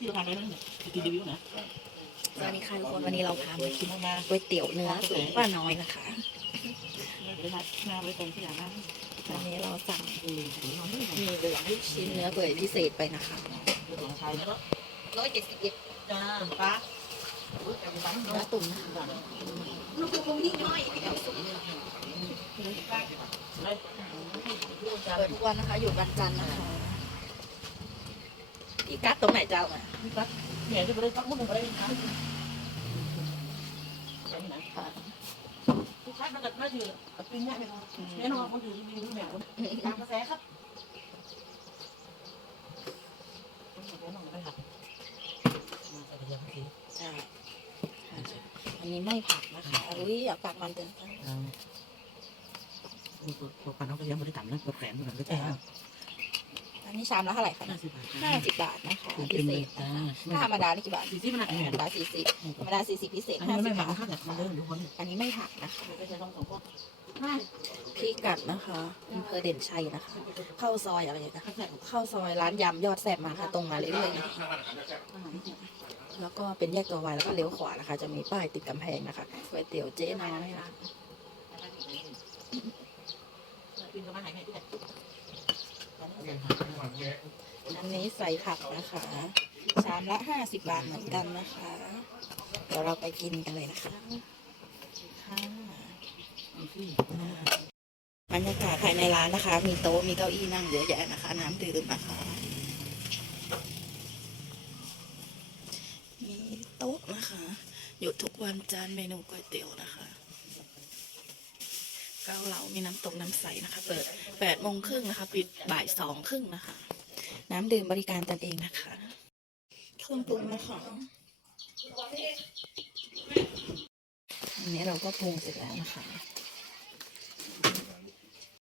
ที่เราทานได้นั่นเนี่ยกินรีวิวนะสวัสดีค่ะทุกคนวันนี้เราพามากินก๋วยเตี๋ยวเนื้อสูตรป้าน้อยนะคะเดี๋ยวมาไว้ตรงที่ร้านนะวันนี้เราสั่งอืมถึงนอนไม่ได้มีเหลืองลูกชิ้นเนื้อเปื่อยพิเศษไปนะคะเรื่องของชายนะร้อยเจ็ดสิบเอ็ดจ้าป้าอุ้ยแกไปตั้งเนื้เนาะอตุ๋นนะคะลูกคงยิ่งน้อยเลยเปิดทุกวันนะคะอยู่วันจันทร์นะคะ พี่กัดตรงไหนเจ้าอะพี่กัดเนี่ยจะไปได้ตั้งมุ้งไปได้นะทุกครั้งถ้าเกิดไม่ถือปีนี้เนี่ยแน่นอนคนถือมีรู้แมวตามกระแสครับอันนี้ไม่ผักนะคะอุ้ยอยากปากมันเตือนกันอ่าตัวปันเขาก็ยังไม่ได้ต่ำนะตัวแขนเหมือนกันก็ได้ นนี้ชามละเท่าไหร่คะห้าสิบบาทห้าสิบบาทนะคะเป็นพิเป็นเศเลยษจ้าถ้าธรรมดานี่กี่บาทสี่สิบมันหนักธรเนี่ยรมดาสี่สิบธรรมดาสี่สิบพิเศษอันห้านี้สิไม่บหมักบาทข้าวจากมาเดินทุกคนอันนี้ไม่ผักนะคะไม่ใช่ต้องสองคนไม่พี่กัดนะคะอำเภอเด่นชัยนะคะ เข้าซอยอะไรอย่างเงี้ยข้าวแซ่บเข้าซอยร้านยำยอดแซ่บมาค่ะตรงมาเรื่อยๆนะคะแล้วก็เป็นแยกตัววายแล้วก็เลี้ยวขวานะคะ จะมีป้ายติดกำแพงนะคะก๋วยเตี๋ยวเจ๊น้อยนะคะ อันนี้ใส่ผักนะคะชามละห้าสิบบาทเหมือนกันนะคะ เดี๋ยวเราไปกินกันเลยนะคะค่ะบรรยากาศภายในร้านนะคะ มีโต๊ะมีเก้าอี้นั่งเยอะแยะนะคะ น้ำดื่มนะคะมีโต๊ะนะคะอยู่ทุกวันจันทร์เมนูก๋วยเตี๋ยวนะคะ เกาเหลามีน้ำตกน้ำใสนะคะ เปิดแปดโมงครึ่งนะคะ ปิดบ่ายสองครึ่งนะคะ น้ำดื่มบริการตนเองนะคะ เครื่องปรุงนะคะอันนี้เราก็ปรุงเสร็จแล้วนะคะ